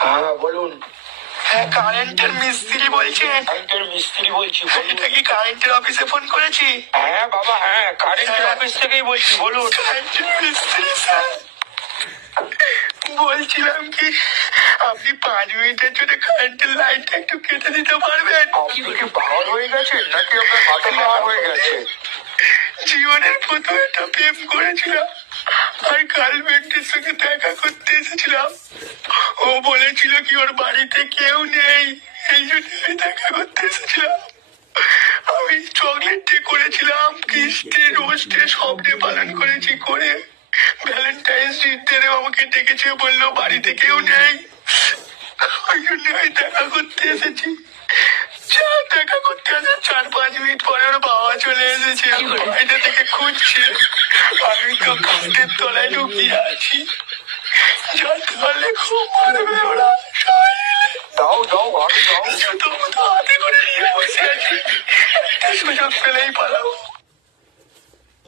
হ্যাঁ বলুন। হ্যাঁ, কারেন্টের মিস্ত্রি বলছেন? কারেন্টের মিস্ত্রি বলছি। এটা কি কারেন্টের অফিসে ফোন করেছি? হ্যাঁ বাবা, হ্যাঁ কারেন্টের অফিস থেকেই বলছি, বলুন। কারেন্টের মিস্ত্রি স্যার, বলছিলাম কি আপনি 5 মিনিটের জন্য কারেন্টের লাইনটা একটু কেটে দিতে পারবেন? আপনি কি পাগল হয়ে গেছেন নাকি আপনার মাথা খারাপ হয়ে গেছে? জীবনের প্রথম একটা প্রেম করেছিলাম, আর গার্লফ্রেন্ডের সঙ্গে দেখা করতে এসেছিলাম। ও বলেছিল কি ওর বাড়িতে কেউ নেই, এই জন্য আমি দেখা করতে এসেছিলাম। আমি চকলেট ডে করেছিলাম, কিস্টে রোস্টে সব ডে পালন করেছি। করে ভ্যালেন্টাইন্স ডে আমাকে ডেকেছে, বললো বাড়িতে কেউ নেই, ওই জন্য আমি দেখা করতে এসেছি। দেখা করতে আসে 4-5 মিনিট পরে ওর বাবা চলে এসেছে, বাইরে থেকে খুঁজছে। আমি তো খাটের তলায় লুকিয়ে আছি, জানতে পারলে খুব মারবে ওরা সবাই মিলে। দাও দাও আগে দাও। জুতো মতো হাতে করে নিয়ে বসে আছি, একটা সুযোগ পেলেই পালাবো।